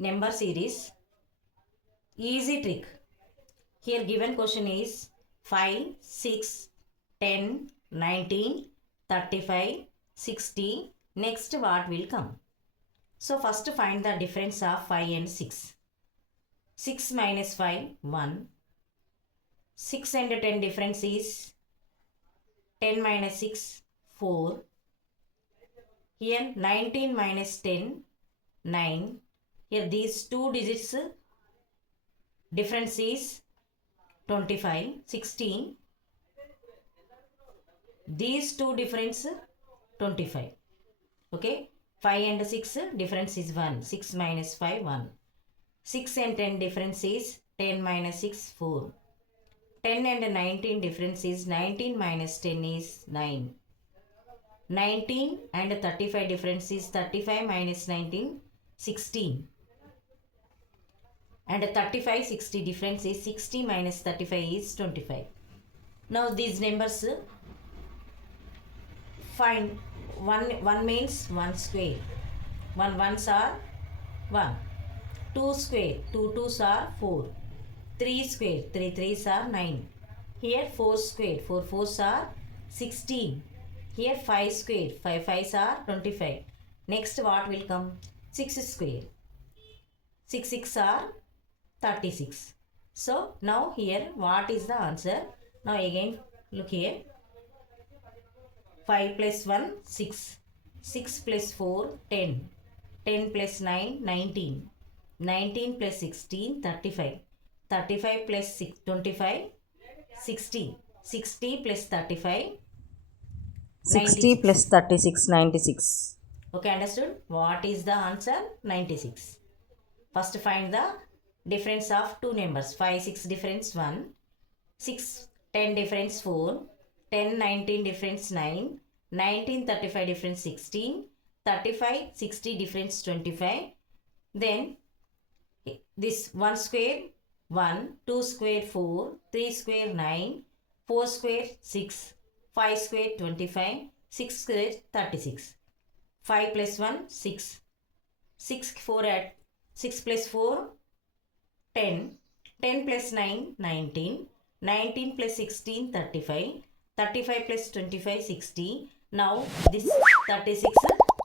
number series. Easy trick. Here given question is 5, 6, 10, 19, 35, 60. Next what will come? So first find the difference of 5 and 6. 6 minus 5, 1. 6 and 10 difference is 10 minus 6, 4. Here 19 minus 10, 9. Here these two digits difference is 25, 16. These two difference 25. Okay. 5 and 6 difference is 1. 6 minus 5, 1. 6 and 10 difference is 10 minus 6, 4. 10 and 19 difference is 19 minus 10 is 9. 19 and 35 difference is 35 minus 19, 16. And 35, 60 difference is 60 minus 35 is 25. Now these numbers find 1 means 1 square. 1 ones are 1. 2 square, 2 twos are 4. 3 square, 3 threes are 9. Here 4 square, 4 fours are 16. Here 5 square, 5 fives are 25. Next what will come? 6 square. 6 6 are 36. So now here what is the answer? Now again look here. 5 plus 1, 6. 6 plus 4, 10. 10 plus 9, 19. 19 plus 16, 35. 35 plus 6, 25, 60. 60 plus 35, 60 plus 36, 96. Okay, understood? What is the answer? 96. First find the difference of two numbers. 5, 6 difference 1. 6, 10 difference 4. 10, 19 difference 9. 19, 35 difference 16. 35, 60 difference 25. Then this 1 square 1. 2 square 4. 3 square 9. 4 square 6. 5 square 25. 6 square 36. 5 plus 1, 6. 6 4 at 6 plus 4, 10. 10 plus 9, 19. 19 plus 16, 35. 35 plus 25, 60. Now this 36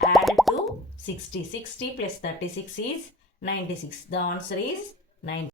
added to 60. 60 plus 36 is 96. The answer is 90.